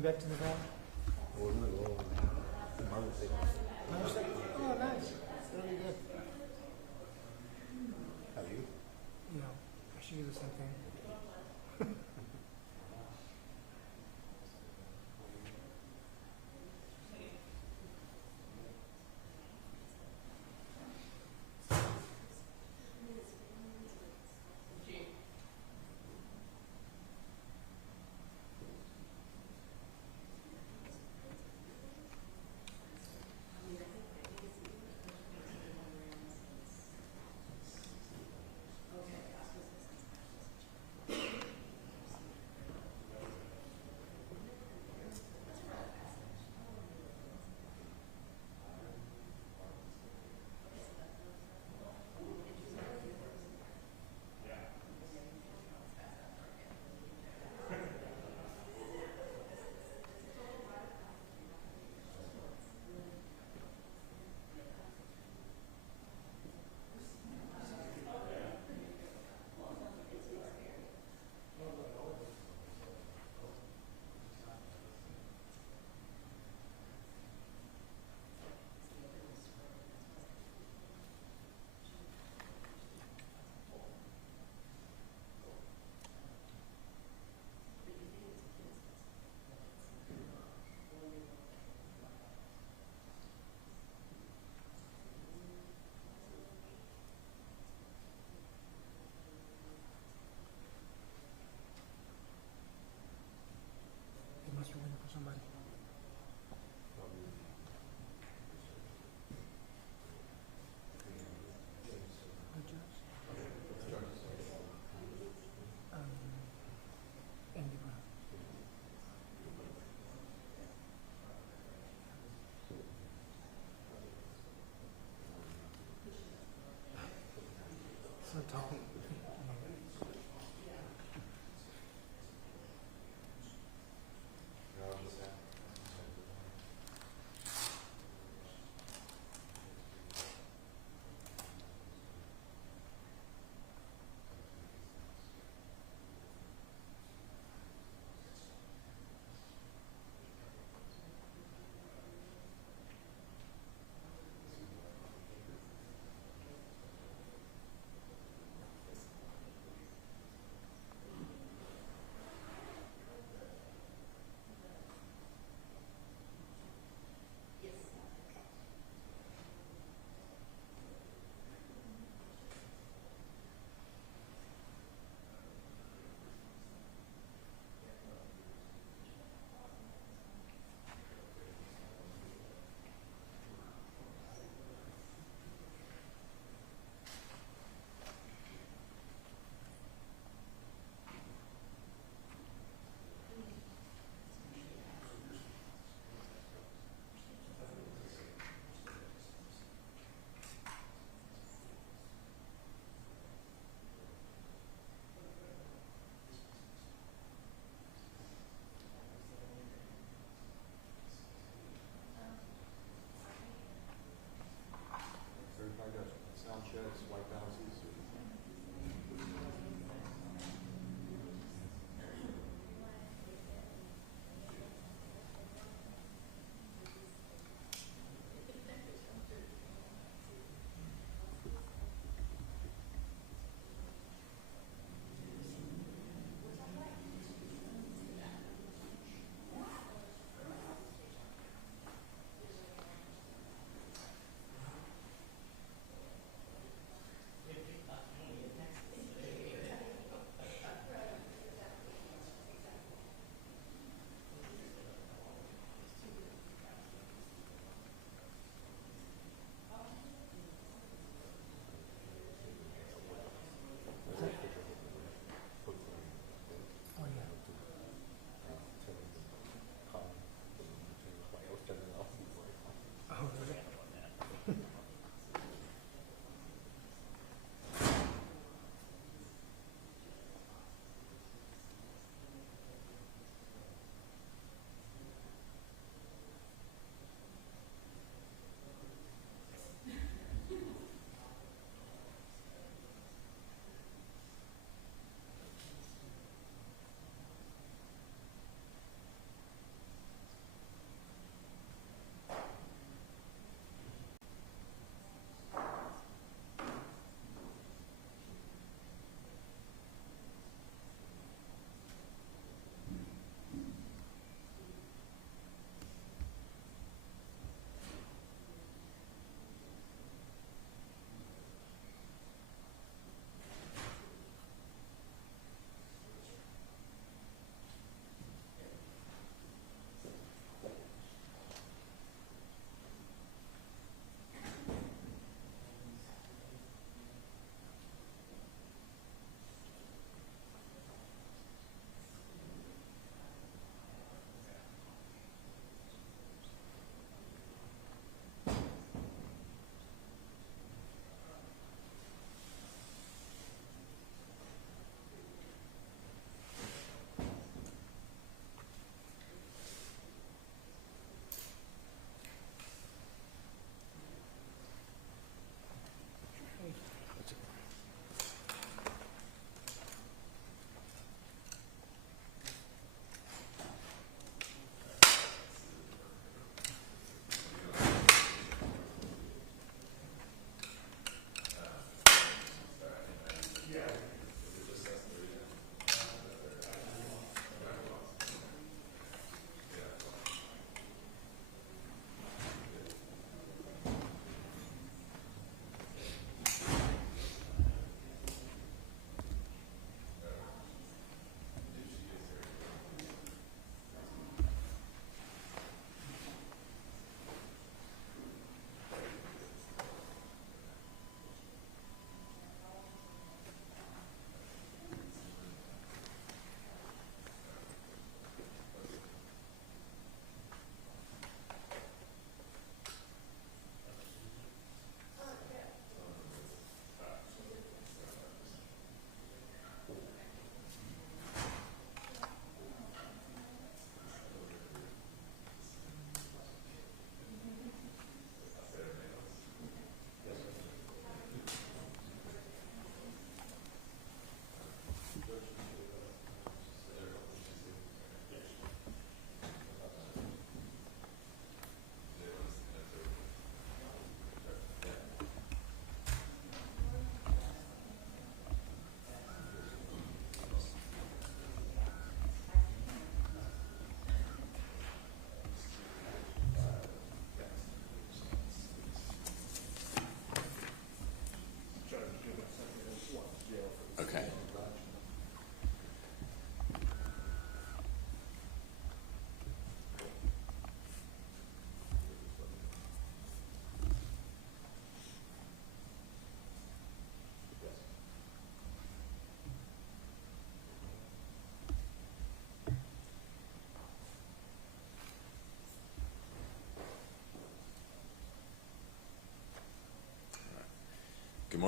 coming back to the valley? We're gonna go Mother's Day. Mother's Day? Oh, nice. Really good. Have you? You know, I should do the same thing.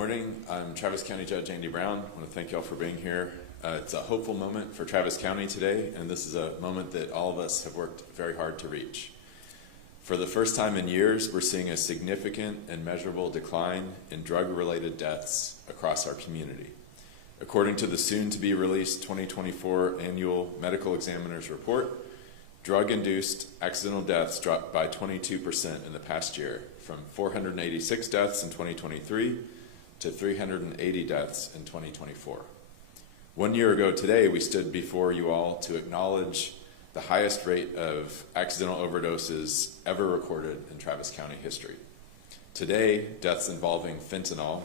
morning. I'm Travis County Judge Andy Brown. I want to thank y'all for being here. It's a hopeful moment for Travis County today, and this is a moment that all of us have worked very hard to reach. For the first time in years, we're seeing a significant and measurable decline in drug-related deaths across our community. According to the soon-to-be released 2024 Annual Medical Examiner's Report, drug-induced accidental deaths dropped by 22% in the past year, from 486 deaths in 2023 to 380 deaths in 2024. 1 year ago today, we stood before you all to acknowledge the highest rate of accidental overdoses ever recorded in Travis County history. Today, deaths involving fentanyl,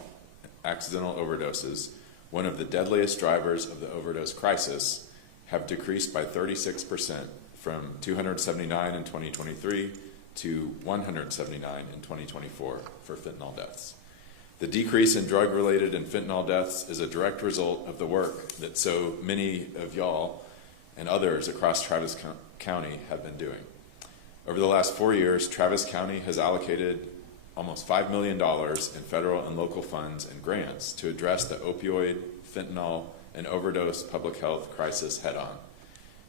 accidental overdoses, one of the deadliest drivers of the overdose crisis, have decreased by 36% from 279 in 2023 to 179 in 2024 for fentanyl deaths. The decrease in drug-related and fentanyl deaths is a direct result of the work that so many of y'all and others across Travis County have been doing. Over the last 4 years, Travis County has allocated almost $5 million in federal and local funds and grants to address the opioid, fentanyl, and overdose public health crisis head-on.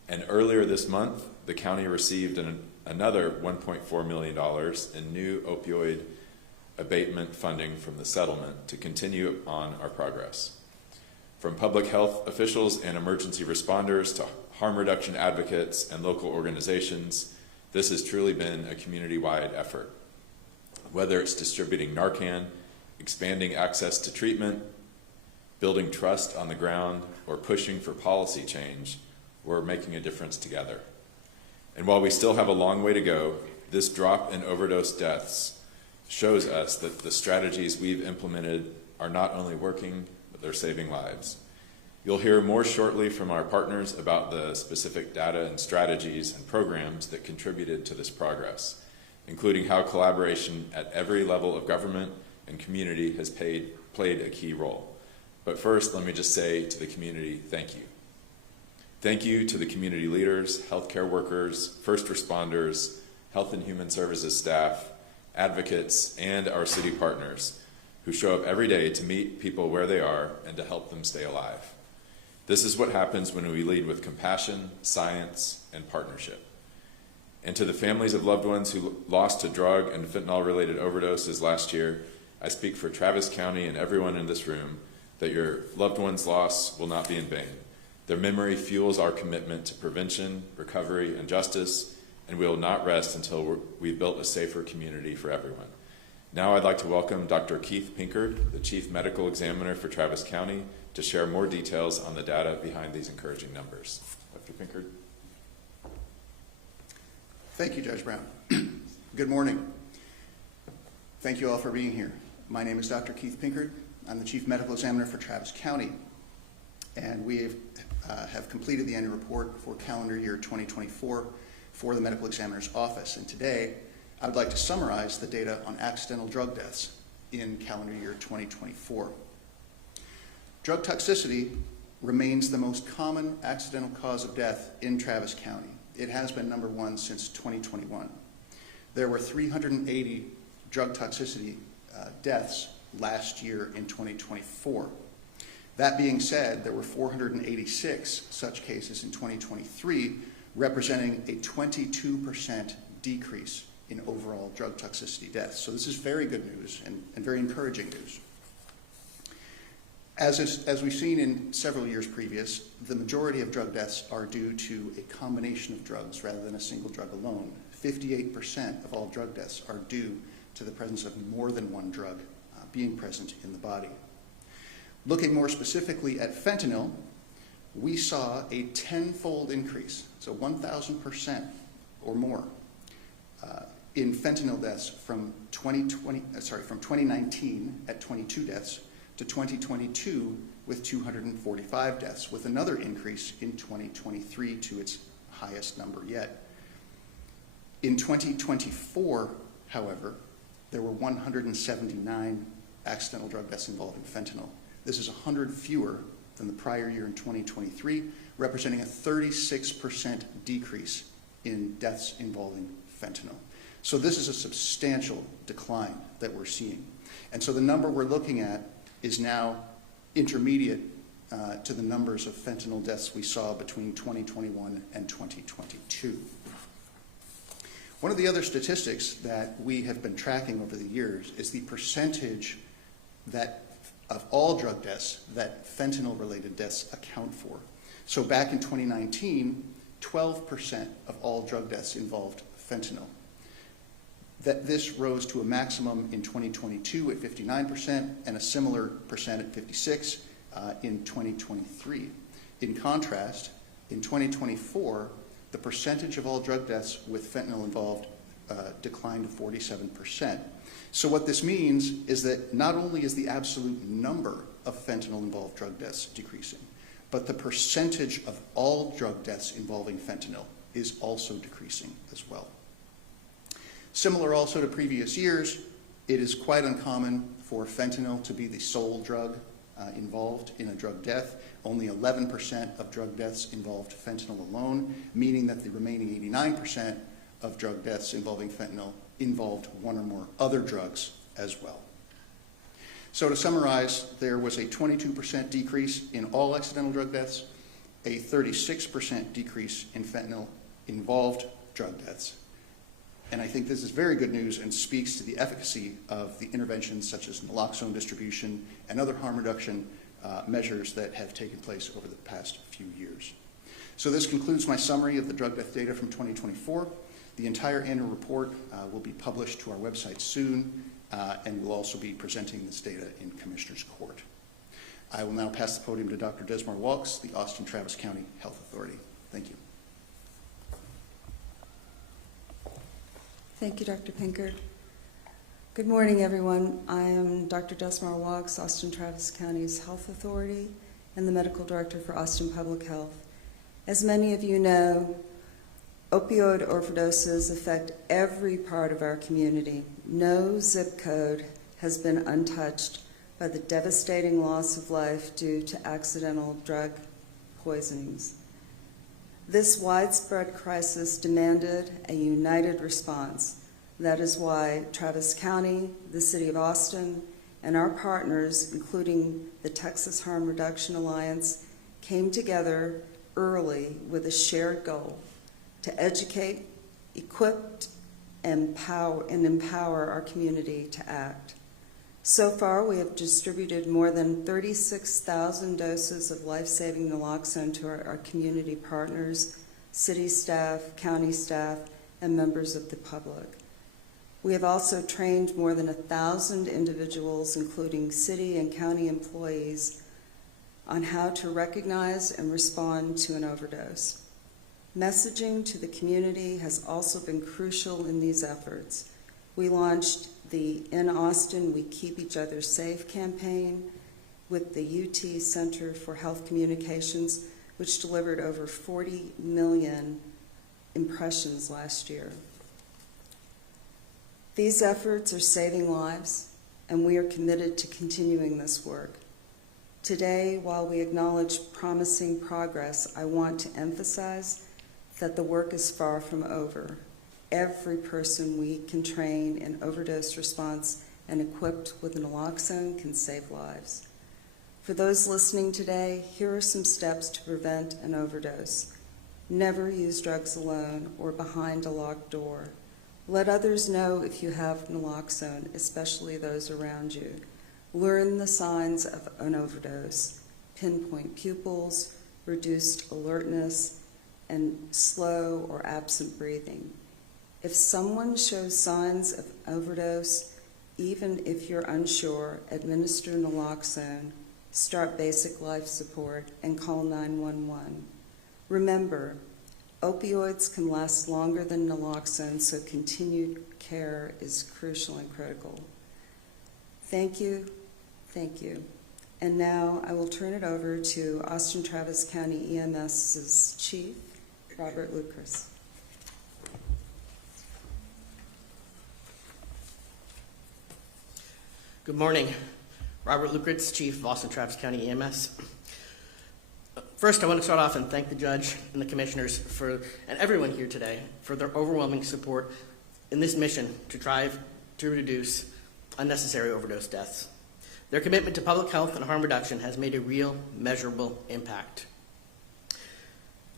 And earlier this month, the county received another $1.4 million in new opioid abatement funding from the settlement to continue on our progress. From public health officials and emergency responders to harm reduction advocates and local organizations, this has truly been a community-wide effort. Whether it's distributing Narcan, expanding access to treatment, building trust on the ground, or pushing for policy change, we're making a difference together. And while we still have a long way to go, this drop in overdose deaths shows us that the strategies we've implemented are not only working, but they're saving lives. You'll hear more shortly from our partners about the specific data and strategies and programs that contributed to this progress, including how collaboration at every level of government and community has played a key role. But first, let me just say to the community, thank you. Thank you to the community leaders, healthcare workers, first responders, health and human services staff, advocates, and our city partners who show up every day to meet people where they are and to help them stay alive. This is what happens when we lead with compassion, science, and partnership. And to the families of loved ones who lost to drug and fentanyl-related overdoses last year, I speak for Travis County and everyone in this room that your loved one's loss will not be in vain. Their memory fuels our commitment to prevention, recovery, and justice, and we will not rest until we've built a safer community for everyone. Now I'd like to welcome Dr. Keith Pinkard, the Chief Medical Examiner for Travis County, to share more details on the data behind these encouraging numbers. Dr. Pinkard. Thank you, Judge Brown. Good morning. Thank you all for being here. My name is Dr. Keith Pinkard. I'm the Chief Medical Examiner for Travis County, and we have completed the annual report for calendar year 2024 for the Medical Examiner's Office. And today, I would like to summarize the data on accidental drug deaths in calendar year 2024. Drug toxicity remains the most common accidental cause of death in Travis County. It has been number one since 2021. There were 380 drug toxicity deaths last year in 2024. That being said, there were 486 such cases in 2023, representing a 22% decrease in overall drug toxicity deaths. So this is very good news and very encouraging news. As we've seen in several years previous, the majority of drug deaths are due to a combination of drugs rather than a single drug alone. 58% of all drug deaths are due to the presence of more than one drug being present in the body. Looking more specifically at fentanyl, we saw a 10-fold increase, so 1,000% or more, in fentanyl deaths from 2019 at 22 deaths to 2022 with 245 deaths, with another increase in 2023 to its highest number yet. In 2024, however, there were 179 accidental drug deaths involving fentanyl. This is 100 fewer than the prior year in 2023, representing a 36% decrease in deaths involving fentanyl. So this is a substantial decline that we're seeing. And so the number we're looking at is now intermediate to the numbers of fentanyl deaths we saw between 2021 and 2022. One of the other statistics that we have been tracking over the years is the percentage of all drug deaths that fentanyl-related deaths account for. So back in 2019, 12% of all drug deaths involved fentanyl. This rose to a maximum in 2022 at 59% and a similar percent at 56% in 2023. In contrast, in 2024, the percentage of all drug deaths with fentanyl involved declined to 47%. So what this means is that not only is the absolute number of fentanyl-involved drug deaths decreasing, but the percentage of all drug deaths involving fentanyl is also decreasing as well. Similar also to previous years, it is quite uncommon for fentanyl to be the sole drug involved in a drug death. Only 11% of drug deaths involved fentanyl alone, meaning that the remaining 89% of drug deaths involving fentanyl involved one or more other drugs as well. So to summarize, there was a 22% decrease in all accidental drug deaths, a 36% decrease in fentanyl-involved drug deaths. And I think this is very good news and speaks to the efficacy of the interventions such as naloxone distribution and other harm reduction measures that have taken place over the past few years. So this concludes my summary of the drug death data from 2024. The entire annual report will be published to our website soon, and we'll also be presenting this data in Commissioner's Court. I will now pass the podium to Dr. Desmar Walks, the Austin-Travis County Health Authority. Thank you. Thank you, Dr. Pinkert. Good morning, everyone. I am Dr. Desmar Walks, Austin-Travis County's Health Authority and the Medical Director for Austin Public Health. As many of you know, opioid overdoses affect every part of our community. No zip code has been untouched by the devastating loss of life due to accidental drug poisonings. This widespread crisis demanded a united response. That is why Travis County, the City of Austin, and our partners, including the Texas Harm Reduction Alliance, came together early with a shared goal to educate, equip, and empower our community to act. So far, we have distributed more than 36,000 doses of life-saving naloxone to our community partners, city staff, county staff, and members of the public. We have also trained more than 1,000 individuals, including city and county employees, on how to recognize and respond to an overdose. Messaging to the community has also been crucial in these efforts. We launched the In Austin, We Keep Each Other Safe campaign with the UT Center for Health Communications, which delivered over 40 million impressions last year. These efforts are saving lives, and we are committed to continuing this work. Today, while we acknowledge promising progress, I want to emphasize that the work is far from over. Every person we can train in overdose response and equipped with naloxone can save lives. For those listening today, here are some steps to prevent an overdose. Never use drugs alone or behind a locked door. Let others know if you have naloxone, especially those around you. Learn the signs of an overdose: pinpoint pupils, reduced alertness, and slow or absent breathing. If someone shows signs of overdose, even if you're unsure, administer naloxone, start basic life support, and call 911. Remember, opioids can last longer than naloxone, so continued care is crucial and critical. Thank you, thank you. And now I will turn it over to Austin-Travis County EMS's Chief, Robert Lucas. Good morning. Robert Lucas, Chief of Austin-Travis County EMS. First, I want to start off and thank the judge and the commissioners and everyone here today for their overwhelming support in this mission to try to reduce unnecessary overdose deaths. Their commitment to public health and harm reduction has made a real, measurable impact.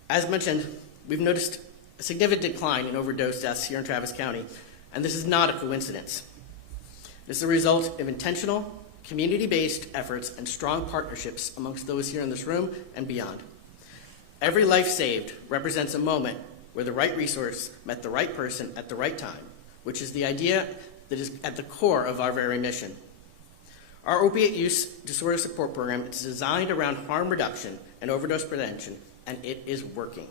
As mentioned, we've noticed a significant decline in overdose deaths here in Travis County, and this is not a coincidence. This is a result of intentional, community-based efforts and strong partnerships amongst those here in this room and beyond. Every life saved represents a moment where the right resource met the right person at the right time, which is the idea that is at the core of our very mission. Our opiate use disorder support program is designed around harm reduction and overdose prevention, and it is working.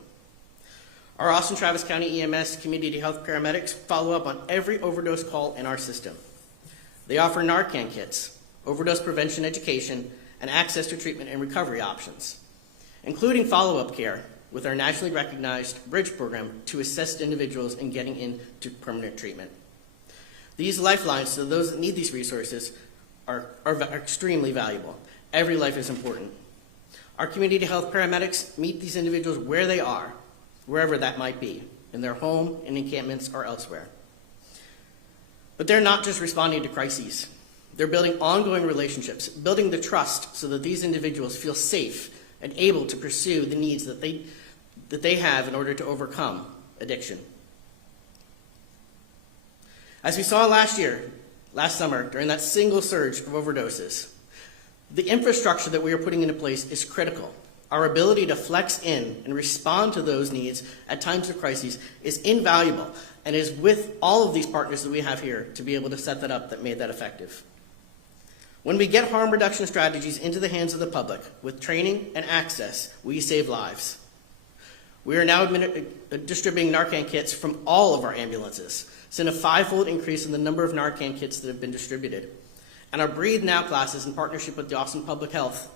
Our Austin Travis County EMS community health paramedics follow up on every overdose call in our system. They offer Narcan kits, overdose prevention education, and access to treatment and recovery options, including follow-up care with our nationally recognized BRIDGE program to assist individuals in getting into permanent treatment. These lifelines to those that need these resources are extremely valuable. Every life is important. Our community health paramedics meet these individuals where they are, wherever that might be, in their home, in encampments, or elsewhere. But they're not just responding to crises. They're building ongoing relationships, building the trust so that these individuals feel safe and able to pursue the needs that they have in order to overcome addiction. As we saw last summer, during that single surge of overdoses, the infrastructure that we are putting into place is critical. Our ability to flex in and respond to those needs at times of crises is invaluable, and is with all of these partners that we have here to be able to set that up that made that effective. When we get harm reduction strategies into the hands of the public with training and access, we save lives. We are now distributing Narcan kits from all of our ambulances, seeing a 5-fold increase in the number of Narcan kits that have been distributed. And our Breathe Now classes, in partnership with the Austin Public Health,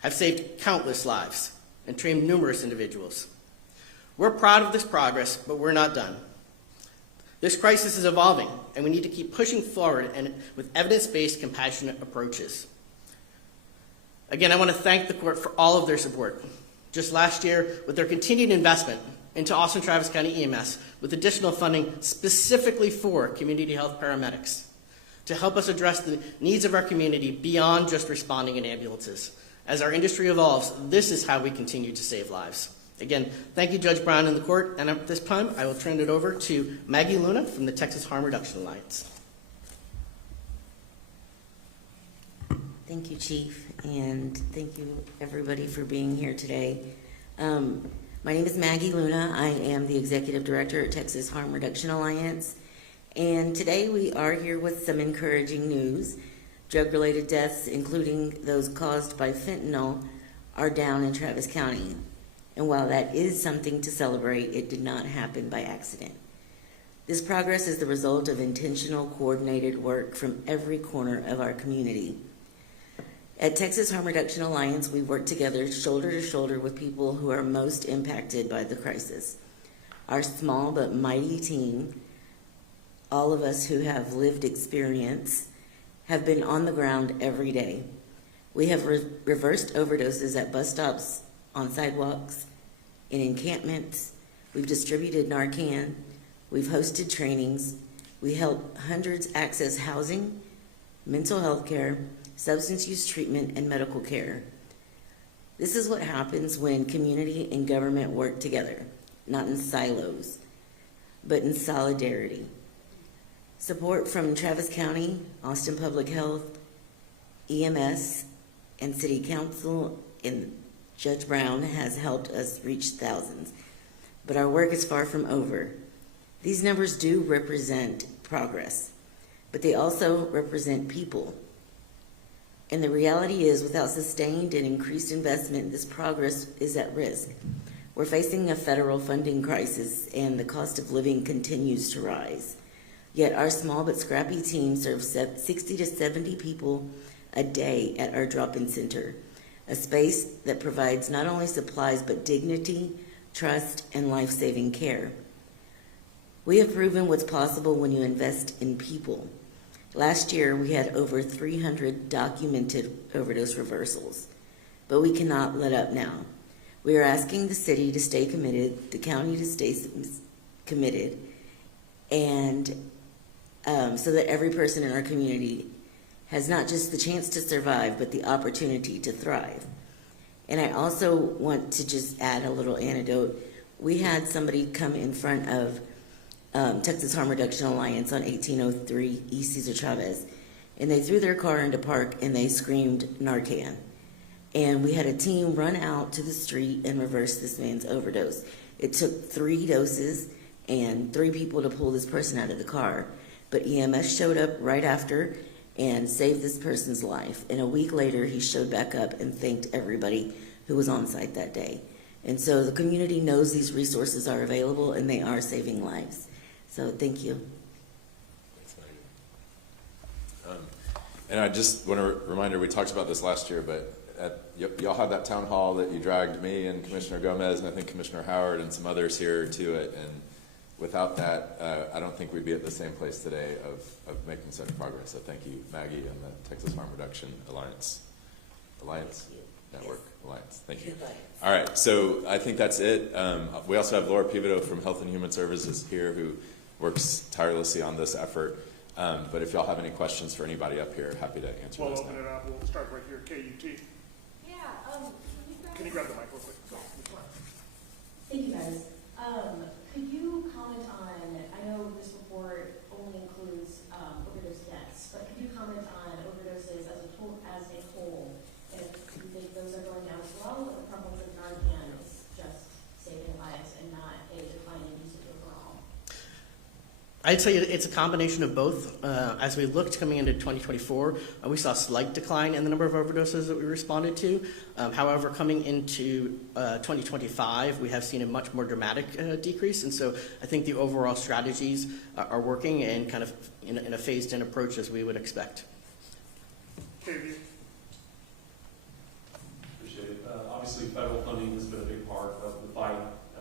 have saved countless lives and trained numerous individuals. We're proud of this progress, but we're not done. This crisis is evolving, and we need to keep pushing forward and with evidence-based, compassionate approaches. Again, I want to thank the court for all of their support. Just last year, with their continued investment into Austin Travis County EMS, with additional funding specifically for community health paramedics to help us address the needs of our community beyond just responding in ambulances. As our industry evolves, this is how we continue to save lives. Again, thank you, Judge Brown and the court, and at this time, I will turn it over to Maggie Luna from the Texas Harm Reduction Alliance. Thank you, Chief, and thank you, everybody, for being here today. My name is Maggie Luna. I am the Executive Director at Texas Harm Reduction Alliance, and today we are here with some encouraging news. Drug-related deaths, including those caused by fentanyl, are down in Travis County. And while that is something to celebrate, it did not happen by accident. This progress is the result of intentional, coordinated work from every corner of our community. At Texas Harm Reduction Alliance, we work together shoulder to shoulder with people who are most impacted by the crisis. Our small but mighty team, all of us who have lived experience, have been on the ground every day. We have reversed overdoses at bus stops, on sidewalks, in encampments. We've distributed Narcan. We've hosted trainings. We help hundreds access housing, mental health care, substance use treatment, and medical care. This is what happens when community and government work together, not in silos, but in solidarity. Support from Travis County, Austin Public Health, EMS, and City Council and Judge Brown has helped us reach thousands, but our work is far from over. These numbers do represent progress, but they also represent people. And the reality is, without sustained and increased investment, this progress is at risk. We're facing a federal funding crisis, and the cost of living continues to rise. Yet our small but scrappy team serves 60 to 70 people a day at our drop-in center, a space that provides not only supplies but dignity, trust, and life-saving care. We have proven what's possible when you invest in people. Last year, we had over 300 documented overdose reversals, but we cannot let up now. We are asking the city to stay committed, the county to stay committed, and so that every person in our community has not just the chance to survive, but the opportunity to thrive. And I also want to just add a little anecdote. We had somebody come in front of Texas Harm Reduction Alliance on 1803 East Cesar Chavez, and they threw their car into park and they screamed Narcan. And we had a team run out to the street and reverse this man's overdose. It took 3 doses and 3 people to pull this person out of the car. But EMS showed up right after and saved this person's life. And a week later, he showed back up and thanked everybody who was on site that day. And so the community knows these resources are available and they are saving lives. So thank you. And I just want to reminder, we talked about this last year, but y'all had that town hall that you dragged me and Commissioner Gomez and I think Commissioner Howard and some others here to it. And without that, I don't think we'd be at the same place today of making such progress. So thank you, Maggie, and the Texas Harm Reduction Alliance Network Alliance. Thank you. All right, so I think that's it. We also have Laura Pivoto from Health and Human Services here who works tirelessly on this effort. But if y'all have any questions for anybody up here, happy to answer We'll those open now. it up. We'll start right here, KUT. Yeah, Can you grab the mic real quick? thank you guys. Could you comment on, I know this report only includes overdose deaths, but could you comment on overdoses as a whole, and if you think those are going down as well, or the prevalence of Narcan is just saving lives and not a decline in usage overall? I'd say it's a combination of both. As we looked coming into 2024, we saw a slight decline in the number of overdoses that we responded to. However, coming into 2025, we have seen a much more dramatic decrease. And so I think the overall strategies are working and kind of in a phased-in approach as we would expect. KV. Appreciate it. Obviously, federal funding has been a big part of the fight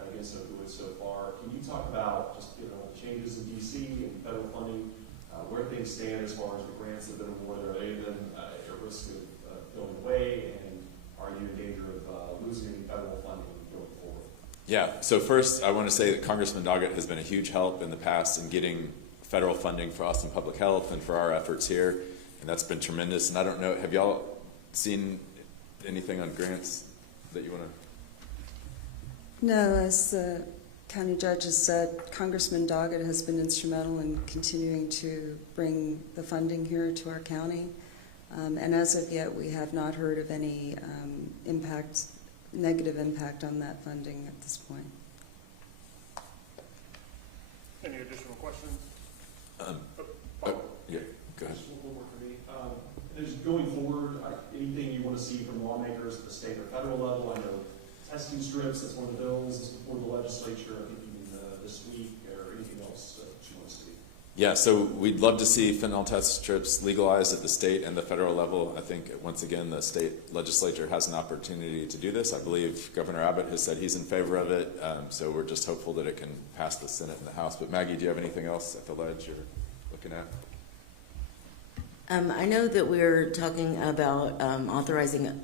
against opioids so far. Can you talk about just the changes in D.C. and federal funding, where things stand as far as the grants that have been awarded? Are they even at risk of going away, and are you in danger of losing any federal funding going forward? Yeah, so first I want to say that Congressman Doggett has been a huge help in the past in getting federal funding for Austin Public Health and for our efforts here, and that's been tremendous. And I don't know, have y'all seen anything on grants that you want to? No, as the county judge has said, Congressman Doggett has been instrumental in continuing to bring the funding here to our county. And as of yet, we have not heard of any negative impact on that funding at this point. Any additional questions? Yeah, go ahead. Just one more for me. Just going forward, anything you want to see from lawmakers at the state or federal level? I know testing strips, that's one of the bills, is before the legislature, I think even this week, or anything else that you want to see? Yeah, so we'd love to see fentanyl test strips legalized at the state and the federal level. I think, once again, the state legislature has an opportunity to do this. I believe Governor Abbott has said he's in favor of it, so we're just hopeful that it can pass the Senate and the House. But Maggie, do you have anything else at the ledge you're looking at? I know that we're talking about authorizing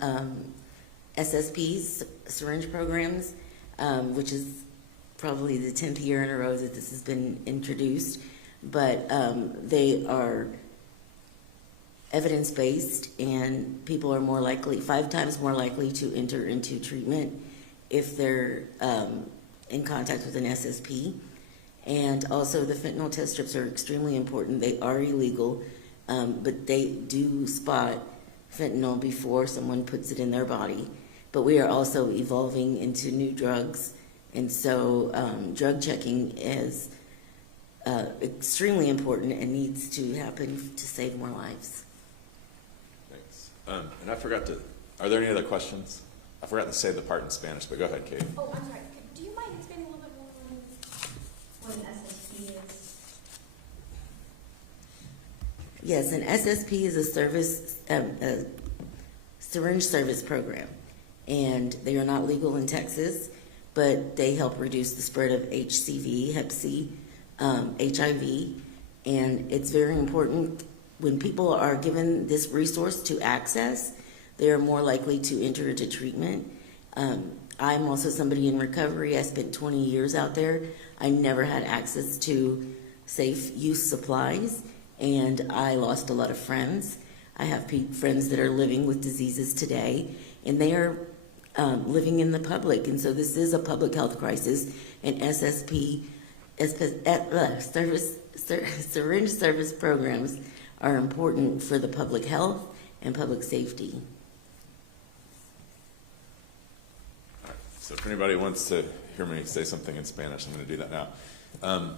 SSPs, syringe programs, which is probably the 10th year in a row that this has been introduced. But they are evidence-based, and people are more likely, 5 times more likely to enter into treatment if they're in contact with an SSP. And also the fentanyl test strips are extremely important. They are illegal, but they do spot fentanyl before someone puts it in their body. But we are also evolving into new drugs, and so drug checking is extremely important and needs to happen to save more lives. Thanks. And I forgot to, are there any other questions? I forgot to say the part in Spanish, but go ahead, Kate. Oh, I'm sorry. Do you mind expanding a little bit more on what an SSP is? Yes, an SSP is a service, a syringe service program, and they are not legal in Texas, but they help reduce the spread of HCV, Hep C, HIV, and it's very important when people are given this resource to access, they are more likely to enter into treatment. I'm also somebody in recovery. I spent 20 years out there. I never had access to safe use supplies, and I lost a lot of friends. I have friends that are living with diseases today, and they are living in the public. And so this is a public health crisis, and syringe service programs are important for the public health and public safety. So if anybody wants to hear me say something in Spanish, I'm going to do that now.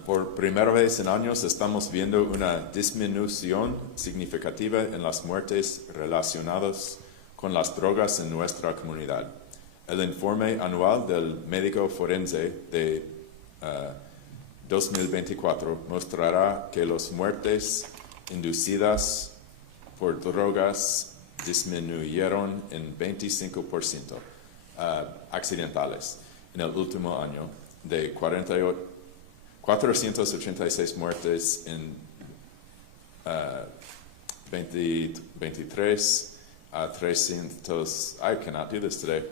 Por primera vez en años estamos viendo una disminución significativa en las muertes relacionadas con las drogas en nuestra comunidad. El informe anual del médico forense de 2024 mostrará que las muertes inducidas por drogas disminuyeron en 25%, accidentales en el último año, de 486 muertes en 2023 a 300. I cannot do this today.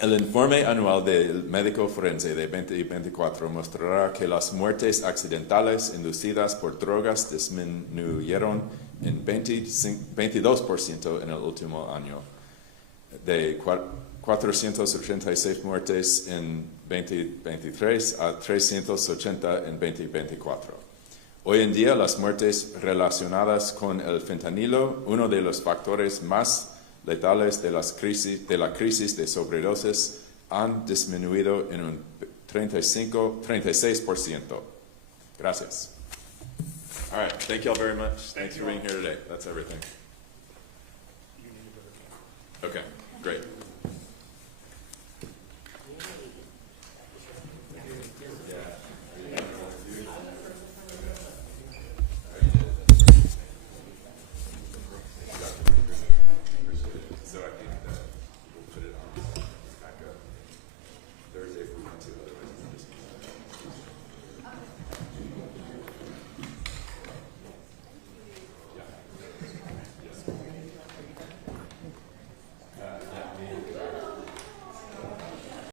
El informe anual del médico forense de 2024 mostrará que las muertes accidentales inducidas por drogas disminuyeron en 22% en el último año, de 486 muertes en 2023 a 380 en 2024. Hoy en día, las muertes relacionadas con el fentanilo, uno de los factores más letales de la crisis de sobredosis, han disminuido en un 36%. Gracias. All right. Thank you all very much. Thanks for being here today. That's everything. Okay. Great.